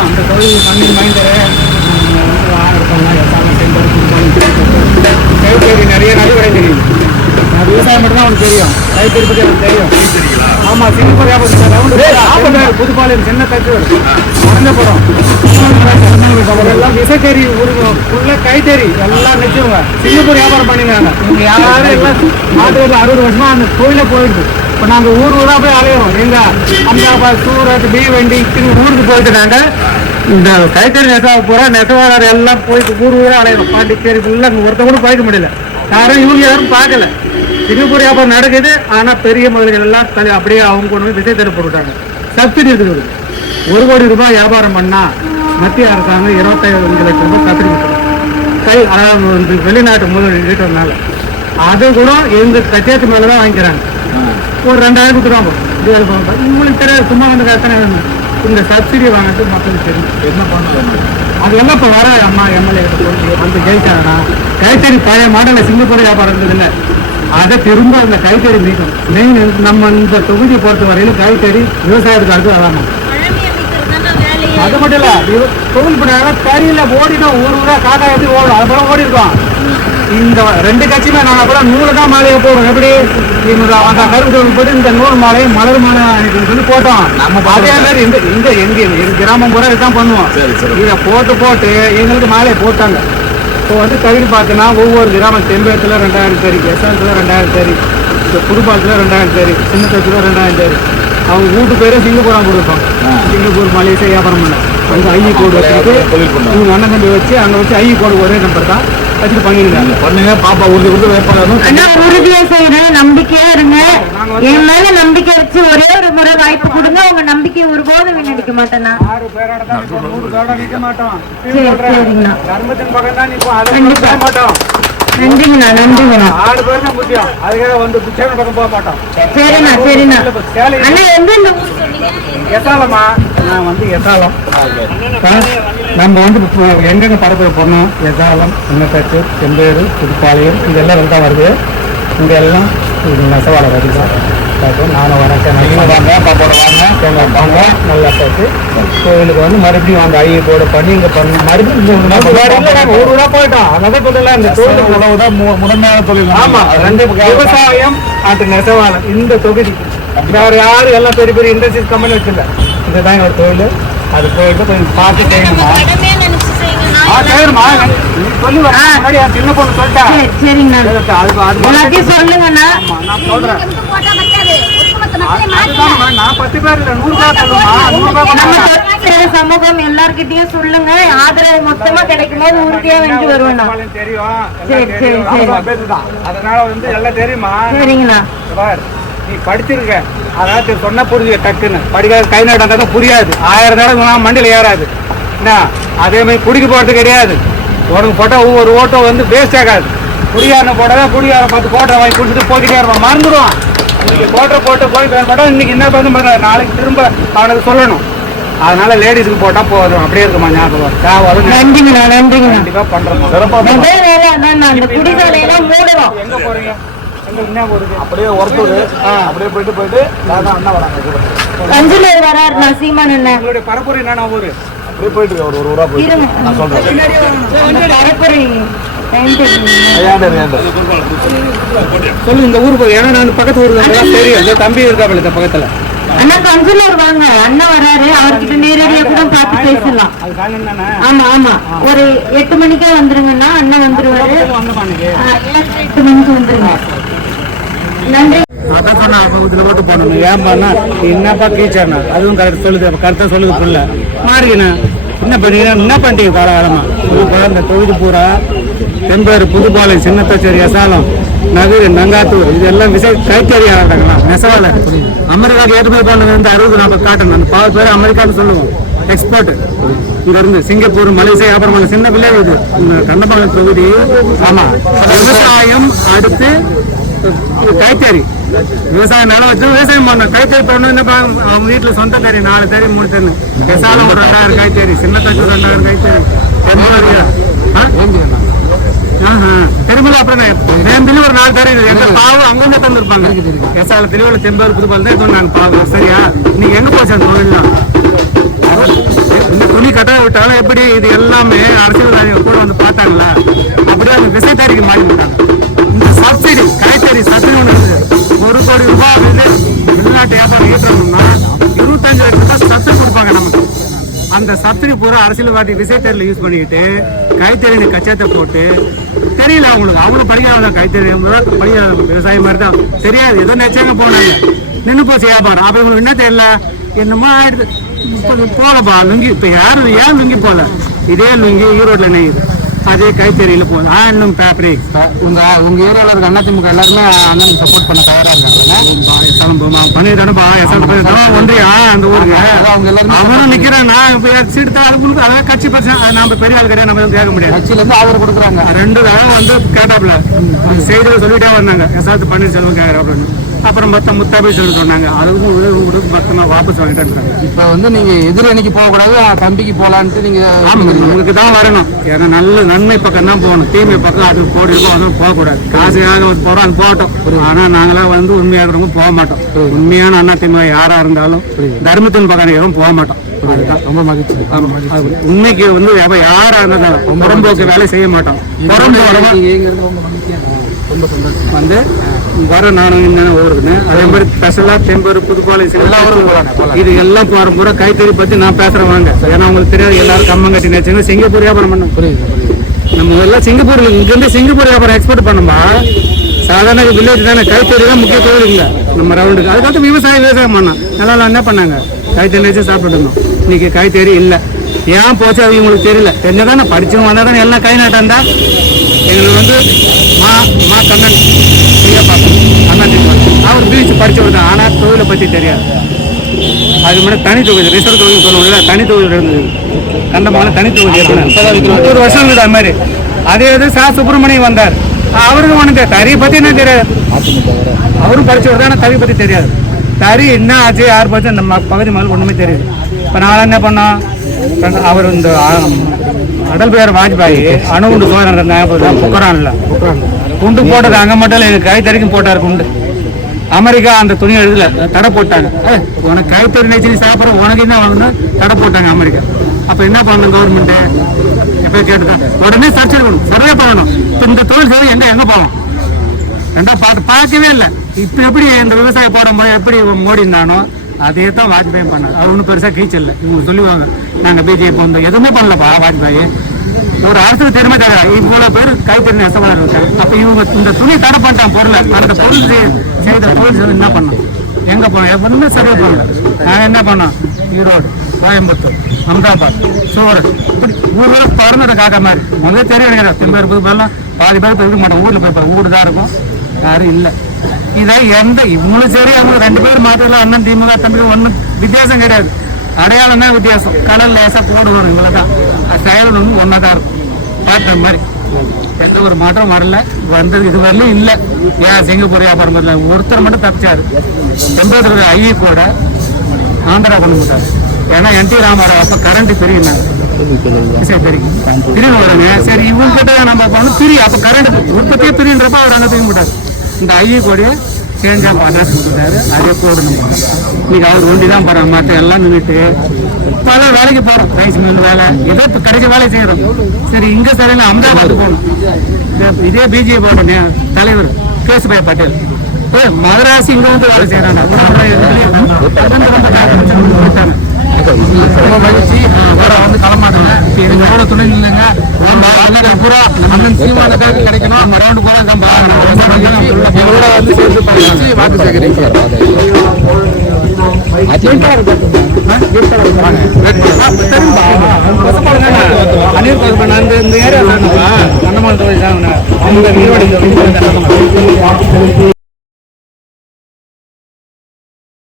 அந்த தொழில் செம்பரு குடும்பம் கைத்தறி நிறைய நடைமுறை தெரியும். நான் விவசாயம் மட்டும் தான் அவனுக்கு தெரியும். கைத்தறி பற்றி அவனுக்கு தெரியும். ஆமா சிங்கப்பூர் வியாபாரம் புதுப்பாளையம் சின்ன தட்டு மறந்தபுரம் எல்லாம் விசைத்தறி ஃபுல்லாக கைத்தறி எல்லாம் நிச்சயங்க சிங்கப்பூர் வியாபாரம் பண்ணிருக்காங்க இவங்க யாரும் எல்லாம் நாட்டு அறுபது வருஷமா அந்த தொழில போயிடுது இப்போ நாங்கள் ஊர் ஊராக போய் அலையிறோம். எங்க அம்தாபாத் சூரத் பீவண்டி இப்படி ஊருக்கு போயிட்டு நாங்கள் இந்த கைத்தறி நெசவாக பூரா நெசவாளர் எல்லாம் போயிட்டு ஊர் ஊராக அலையிறோம். பாண்டிச்சேரி ஃபுல்லாக ஒருத்த கூட போயிட முடியல. யாரும் இவங்க யாரும் பார்க்கல. சிங்கப்பூர் வியாபாரம் நடக்குது. ஆனால் பெரிய முதல்கள் எல்லாம் தலை அப்படியே அவங்க கொண்டு போய் விசை தர போட்டுட்டாங்க. சப்சிடி இருக்குது. ஒரு கோடி ரூபாய் வியாபாரம் பண்ணால் மத்திய அரசாங்கம் இருபத்தைந்து லட்சம் ரூபாய் சப்சிடி கொடுக்குறாங்க கை அதாவது வந்து வெளிநாட்டு முதல் ஈட்டதுனால அது கூட எங்கள் கட்டியத்து மேலே தான் வாங்கிக்கிறாங்க. ஒரு ரெண்டாயிரம் கொடுத்துருவாங்க. டிஎல் பவுன் உங்களுக்கு தெரியாது சும்மா வந்து கத்தனை இந்த சப்சிடி வாங்கிட்டு மக்களுக்கு தெரியும். என்ன பண்ணலாம் அது எல்லாம் இப்போ வர அம்மா எம்எல்ஏ வந்து ஜெயிச்சாங்கன்னா கைத்தறி பழைய மாடலில் சிங்கப்பூர் வியாபாரம் இருந்தது இல்லை. அதை திரும்ப அந்த கைத்தறி மீட்டும் மெயின் நம்ம இந்த தொகுதியை பொறுத்த வரையிலும் கைத்தறி விவசாயத்துக்கு அடுத்து அதாங்க அது மட்டும் இல்ல தொழில் பண்ணாங்க தறியில ஓடினோம் ஊர் ஊரா காக்கா எப்படி ஓடும். அது போல ஓடி இருக்கோம் இந்த ரெண்டு கட்சியுமே நாங்க கூட நூறு தான் மாலையை போடுவோம் எப்படி? அந்த கருப்பு போட்டு இந்த நூறு மாலையை மலர் மாலை சொல்லி போட்டோம். நம்ம அதே மாதிரி எங்க எங்க எங்க எங்க கிராமம் பூரா இதுதான் பண்ணுவோம். இதை போட்டு போட்டு எங்களுக்கு மாலையை போட்டாங்க. இப்போ வந்து தகுதி பார்த்தீங்கன்னா ஒவ்வொரு கிராமம் தெம்பேத்தில் ரெண்டாயிரம் பேரி எஸ்எல்த்தில் ரெண்டாயிரம் பேரி இந்த புதுப்பாலத்தில் ரெண்டாயிரம் பேரி சின்னத்தத்தில் ரெண்டாயிரம் பேரி அவங்க வீட்டு பேரே சிங்கப்பூரா கொடுப்பாங்க சிங்கப்பூர் மலேசியா வியாபாரம் பண்ண அங்கே ஐஇ கோடு வச்சுட்டு இவங்க அண்ணன் தம்பி வச்சு அங்கே வச்சு ஐஇ கோடு ஒரே நம்பர் தான். வச்சுட்டு பண்ணியிருக்காங்க பண்ணுங்க பாப்பா உறுதி உறுதி வேட்பாளரும் ஆனா உறுதியா செய்யறேன் நம்பிக்கையா இருங்க. என் மேல நம்பிக்கை வச்சு ஒரே ஒரு முறை வாய்ப்பு கொடுங்க உங்க நம்பிக்கை ஒருபோதும் வீணடிக்க மாட்டேனா ஆறு பேரோட தான் நிற்போம். நூறு பேரோட நிற்க மாட்டோம். சரி, சரிங்கண்ணா. தர்மத்தின் பக்கம் தான் நிற்போம் அது கண்டிப்பா. போக மாட்டோம். நன்றிங்கண்ணா நன்றிங்கண்ணா. சரிண்ணா சரிண்ணா அண்ணா இந்த எத்தாலமா நான் வந்து எத்தாலம் ஆ, நம்ம வந்து எங்கெங்க பரப்புற போனோம் எத்தாலம் சின்னத்தட்டு செம்பேடு புதுப்பாளையம் இதெல்லாம் வந்து வருது. இங்க எல்லாம் அதிகம் பார்ப்போம். நானும் வரேன். நல்லா வாங்க பாப்போட வாங்க தேங்காய் வாங்க. நல்லா பார்த்து கோவிலுக்கு வந்து மறுபடியும் அந்த ஐயை போட பண்ணி இங்கே பண்ணி மறுபடியும் ஒரு ஊரா போயிட்டோம். அதான் சொல்லல இந்த தொழில் உணவு தான் முதன்மையான தொழில். ஆமா ரெண்டு விவசாயம் அது நெசவாளம் இந்த தொகுதி. வேற யாரும் எல்லாம் பெரிய பெரிய இண்டஸ்ட்ரீஸ் கம்பெனி வச்சிருந்த இதுதான் எங்க தொழில். அது போயிட்டு கொஞ்சம் பார்த்து செய்யணுமா ஆ செய்யணுமா நீ சொல்லி வர முன்னாடி என் சின்ன பொண்ணு சொல்லிட்டா. சரிங்கண்ணா. அது அது எல்லாத்தையும் சொல்லுங்கண்ணா. நான் சமூகம் எல்லார்கிட்டயும் சொல்லுங்க. ஆதரவு மொத்தமா கிடைக்கும் போது உறுதியா வென்று வருவேண்ணா. நம்மளும் தெரியும். அதனால வந்து எல்லாம் தெரியுமா சரிங்கண்ணா. நீ படிச்சிருக்க. அதாவது சொன்ன புரிஞ்சு டக்குன்னு. படிக்காத கை நாட்டம் புரியாது. ஆயிரம் தடவை சொன்னா மண்டியில் ஏறாது. என்ன? அதே மாதிரி குடிக்க போறது கிடையாது. உனக்கு போட்டால் ஒவ்வொரு ஓட்டம் வந்து வேஸ்ட் ஆகாது. குடியாரனை போட்டால் குடியார பார்த்து கோட்டை வாங்கி குடிச்சிட்டு போய்கிட்டே இருப்பான். மறந்துடுவான். இன்னைக்கு கோட்டை போட்டு போய் மாட்டோம் இன்னைக்கு என்ன பார்த்து பண்ணுறாரு நாளைக்கு திரும்ப அவனுக்கு சொல்லணும். அதனால லேடிஸுக்கு போட்டால் போதும். அப்படியே இருக்குமா ஞாபகம் தேவை நன்றிங்கண்ணா நன்றிங்கண்ணா. கண்டிப்பாக பண்ணுறோம் சிறப்பா பண்ணலாம். முதல் வேலை அதான் அந்த குடிசாலையெல்லாம் மூடணும். எங்கே போகிறது அப்படியே ஒருத்தர் அப்படியே போயிட்டு போயிட்டு நான் அண்ணா வராங்க. கூட. கஞ்சிலர் வராருண்ணா சீமான் அண்ணன். உங்களுடைய பரப்புரை என்னன்னா ஊர்? அப்படியே போயிட்டு ஒரு ஒரு ஊரா போயிட்டு நான் சொல்றேன். பரப்புரை சொல்லு இந்த ஊர் போய் ஏன்னா நான் பக்கத்து ஊருக்கு தான் தெரியும். தம்பி இருக்காப்புல இந்த பக்கத்துல. அண்ணா கஞ்சலூர் வாங்க. அண்ணன் வராரு. அவர்கிட்ட நேரடியா கூட பார்த்து பேசலாம். ஆமா ஆமா. ஒரு எட்டு மணிக்கே வந்துருங்கண்ணா. அண்ணன் வந்துருவாரு வந்தமா நீங்க ஆ, ஏழரை, எட்டு மணிக்கு வந்துருங்க நன்றி குடும்பத்தில் ஓட்டு போனோம் என்னப்பா கீச்சாண்ணா அதுவும் கரெக்ட் சொல்லுது. அப்ப கரெக்டா சொல்லுது புள்ள மாறிங்கண்ணா என்ன பண்ணீங்க என்ன பண்ணிட்டீங்க காலகாலமாக இப்போ இந்த தொகுதி பூரா தென்பேர் புதுப்பாளையம் சின்னத்தச்சேரி எசாலம் நகர் நங்காத்தூர் இதெல்லாம் விசை கைத்தறி ஆகலாம் நெசவாளர். அமெரிக்காவுக்கு ஏற்றுமதி பண்ணது வந்து அறுபது நாற்பது காட்டன். அந்த பாவ பேர் அமெரிக்காவுக்கு சொல்லுவோம். எக்ஸ்போர்ட் இங்கிருந்து சிங்கப்பூர் மலேசியா அப்புறம் சின்ன பிள்ளை இது. கண்டபாளையம் தொகுதி. ஆமா. விவசாயம் அடுத்து கைத்தறி. விவசாயம் நிலம் வச்சு விவசாயம் பண்ண கைத்தறி பண்ணணும் என்ன பா- அவங்க வீட்டுல சொந்த தறி நாலு தறி மூணு தறி விசாலம் ஒரு ரெண்டாயிரம் கைத்தறி சின்ன தச்சு ரெண்டாயிரம் கைத்தறி தென்புல திருமலை அப்புறம் வேம்பிலும் ஒரு நாலு தறி இருக்குது. எங்க பாவம் அங்கிருந்து தந்துருப்பாங்க. விசால திருவிழா தெம்பாறு புதுப்பால் தான் நாங்க பாவம். சரியா? நீங்க எங்க போச்சு அந்த தொழிலாம் இந்த துணி கட்ட விட்டாலும் எப்படி இது எல்லாமே அரசியல்வாதிகள் கூட வந்து பார்த்தாங்களா? அப்படியே அந்த விசைத்தறிக்கு மாறி விட்டாங்க ஏற்றணும்னா வியாபாரம் இருபத்தஞ்சு லட்சம் ரூபாய் சத்து கொடுப்பாங்க நமக்கு. அந்த சத்துரி பூரா அரசியல்வாதி விசைத்தறியில் யூஸ் பண்ணிக்கிட்டு கைத்தறின்னு கச்சத்தை போட்டு தெரியல அவங்களுக்கு. அவங்களும் படிக்காத கைத்தறி படிக்காத விவசாயம் மாதிரி தான். தெரியாது. ஏதோ நினைச்சாங்க போனாங்க. நின்று போச்சு வியாபாரம் அப்போ இவங்களுக்கு என்ன தெரியல? என்னமோ ஆயிடுது. முப்பது போலப்பா லுங்கி. இப்போ யாரும் ஏன் லுங்கி போகல இதே லுங்கி ஈரோட்டில் நெய்யுது. அதே கைத்தறியில் போகுது ஆண்ணும் பேப்பரி உங்க உங்க ஏரியால இருக்க அதிமுக எல்லாருமே அண்ணனுக்கு சப்போர்ட் பண்ண தயாரா இருக்காங்க. எஸ்எல் ஒன்றியா அந்த ஊருக்கு. அவங்க எல்லாருமே அவனும் நிக்கிறான் நான் இப்போ சீட்டு தான் அனுப்புறது அதான் கட்சி பிரச்சனை. நம்ம பெரிய ஆள் கிடையாது நம்ம கேட்க முடியாது. கட்சியில இருந்து ஆதரவு கொடுக்குறாங்க. ரெண்டு தடவை வந்து கேட்டாப்ல செய்தியில் சொல்லிட்டே வந்தாங்க. எஸ்ஆர் பன்னீர்செல்வம் கேட்குறாப்லன்னு அப்புறம் மொத்த முத்தாபி சொல்லி சொன்னாங்க. அதுக்கும் உதவி கொடுத்து மொத்தமாக வாபஸ் வாங்கிட்டேன் இப்ப வந்து நீங்க எதிரணிக்கு போக கூடாது தம்பிக்கு போலான்ட்டு நீங்க ஆமாங்க உங்களுக்கு தான் வரணும். ஏன்னா நல்ல நன்மை பக்கம் தான் போகணும் தீமை பக்கம் அது இருக்கும் அதுவும் போகக்கூடாது. காசுக்காக ஒரு போகிறோம் அது போகட்டும் ஆனால் நாங்களாம் வந்து உண்மையாக இருக்கிறவங்க போக மாட்டோம். உண்மையான அண்ணா திமுக யாராக இருந்தாலும் தர்மத்தின் பக்கம் யாரும் போக மாட்டோம். ரொம்ப மகிழ்ச்சி. உண்மைக்கு வந்து எப்ப யாரா இருந்தாலும் புறம்போக்கு வேலை செய்ய மாட்டோம். வந்து வர நானும் இன்னும் ஊருக்குன்னு அதே மாதிரி ஸ்பெஷலா தெம்பூர் புதுக்கோளை எல்லா ஊருக்கும். இது எல்லாம் முறை கைத்தறி பத்தி நான் பேசுறேன் வாங்க. ஏன்னா உங்களுக்கு தெரியாது எல்லாரும் கம்மம் கட்டி நினைச்சுங்க சிங்கப்பூர் வியாபாரம் பண்ணோம் புரியுது. நம்ம எல்லாம் சிங்கப்பூர் இங்கேருந்து சிங்கப்பூர் வியாபாரம் எக்ஸ்போர்ட் பண்ணோமா சாதாரண வில்லேஜ் தானே கைத்தறி தான் முக்கிய தொழில் இல்லை நம்ம ரவுண்டுக்கு அதுக்கடுத்து விவசாயம் விவசாயம் பண்ணோம். நல்லா என்ன பண்ணாங்க? கைத்தறி நினைச்சு சாப்பிட்டு இருந்தோம். இன்னைக்கு கைத்தறி இல்லை. ஏன் போச்சு அது இவங்களுக்கு தெரியல. தெரிஞ்சதானே படிச்சவங்க வந்தால் தானே எல்லாம் கை நாட்டாண்டா எங்களுக்கு வந்து மா மா கண்ணன். ஐயா பார்ப்போம். அண்ணா அவர் பீச் படித்தவர் தான். ஆனால் தொழிலை பற்றி தெரியாது. அது முன்னாடி தனி தொகுதி ரிசர்வ் தொகுதி சொல்லுவாங்க தனி தொகுதி இருந்தது கண்டமான தனி தொகுதி ஏற்படும் ஒரு வருஷம் இருந்தது அது மாதிரி. அதே இது சா. சுப்பிரமணியம் வந்தார். அவருக்கு ஒன்று தறியை பற்றி என்ன தெரியாது? அவரும் படிச்சவர் தான் தறி பற்றி தெரியாது. தறி என்ன ஆச்சு யார் பார்த்து இந்த ம- பகுதி மக்கள் ஒன்றுமே தெரியாது. இப்போ நான் என்ன பண்ணோம்? அவர் இந்த அடல் பேர் வாஜ்பாய் அணுகுண்டு சோதனை ஞாபகம் புக்கரான்ல. குண்டு போட்டது அங்கே மட்டும் இல்லை எங்கள் கைத்தறிக்கும் போட்டார் குண்டு. அமெரிக்கா அந்த துணி எழுதல தடை போட்டாங்க. உனக்கு கைத்தறி நெய்ச்சி சாப்பிட்ற உனக்கு என்ன வாங்கணும் தடை போட்டாங்க அமெரிக்கா. அப்போ என்ன பண்ணணும் கவர்மெண்ட்டு எப்போ கேட்டுதான் உடனே சர்ச் எடுக்கணும். உடனே பண்ணணும். இப்ப இந்த தொழில் செய்ய எங்க எங்க போவோம் ரெண்டா பார்த்து பார்க்கவே இல்லை. இப்போ எப்படி இந்த விவசாயம் போடும்போது எப்படி மோடி இருந்தானோ அதே தான் வாஜ்பாயும் பண்ணார். அது ஒன்றும் பெருசாக கீச்சல் இல்லை இவங்க சொல்லுவாங்க நாங்கள் பிஜேபி வந்தோம் எதுவுமே பண்ணலப்பா வாஜ்பாய். ஒரு அரசுக்கு திறமை தர இவ்வளவு பேர் கைத்தறி நெசவாளர் இருக்காங்க அப்ப இவங்க இந்த துணி தடை பண்ணிட்டான் பொருளை. அந்த பொருள் செய்த பொருள் என்ன பண்ணோம் எங்க போனோம் எவ்வளவுமே சரியா பண்ணல நான் என்ன பண்ணோம் ஈரோடு கோயம்புத்தூர் அஹமதாபாத் சூரத் இப்படி ஊரோட பிறந்தது காக்க மாதிரி. முதல்ல தெரியும் எனக்கு. தெம்பேர் புது பேர்லாம் பாதி பேர் இருக்க மாட்டோம் ஊர்ல போய் ஊர் தான் இருக்கும். யாரும் இல்லை. இதை எந்த இவங்களும் சரி அவங்க ரெண்டு பேரும் மாத்திரம் அண்ணன் திமுக தம்பி ஒன்றும் வித்தியாசம் கிடையாது. அடையாளம் தான் வித்தியாசம். கடல் லேசாக போடு வரும் இவ்வளோ தான் செயல் ஒன்று ஒன்றா தான் இருக்கும். பார்த்த மாதிரி. எந்த ஒரு மாற்றம் வரல. வந்தது இது வரலையும் இல்லை. ஏன் சிங்கப்பூர் வியாபாரம் பண்ணல? ஒருத்தர் மட்டும் தப்பிச்சாரு. எண்பது ஐய e கூட ஆந்திரா கொண்டு போட்டார் ஏன்னா என் டி ராமாராவ் அப்போ கரண்ட் பிரியினாங்க சரி தெரியும் பிரிவு வருங்க சரி இவங்க கிட்ட நம்ம பண்ணு. பிரி. அப்போ கரண்ட் உற்பத்தியே பிரின்றப்ப அவர் அங்கே தூக்கி போட்டார். இந்த ஐய e கோடியை சேஞ்சாக அட்ரஸ் கொடுத்தாரு அதே நம்ம. இன்னைக்கு அவர் ஒண்டி தான் போகிறாங்க மற்ற எல்லாம் நின்றுட்டு பல வேலைக்கு போகிறோம் ரைஸ் மில் வேலை. ஏதோ இப்போ கிடைச்ச வேலை செய்கிறோம் சரி இங்கே சரியில்லை அகமதாபாத் போகணும். இதே- பிஜேபியோட தலைவர் கேசுபாய் பட்டேல். மதராசி இங்க வந்து வேலை செய்யறாங்க ரொம்ப மகிழ்ச்சி வேற வந்து களமாடுங்க எங்களோட துணை இல்லைங்க பூரா அண்ணன் சீமானுக்காக கிடைக்கணும் நம்ம ரவுண்டு பூரா தான் எங்களோட வந்து சேர்ந்து வாக்கு சேகரிங்க அனில் பகவான் இந்த ஏரியா தொழில் தான் அவங்க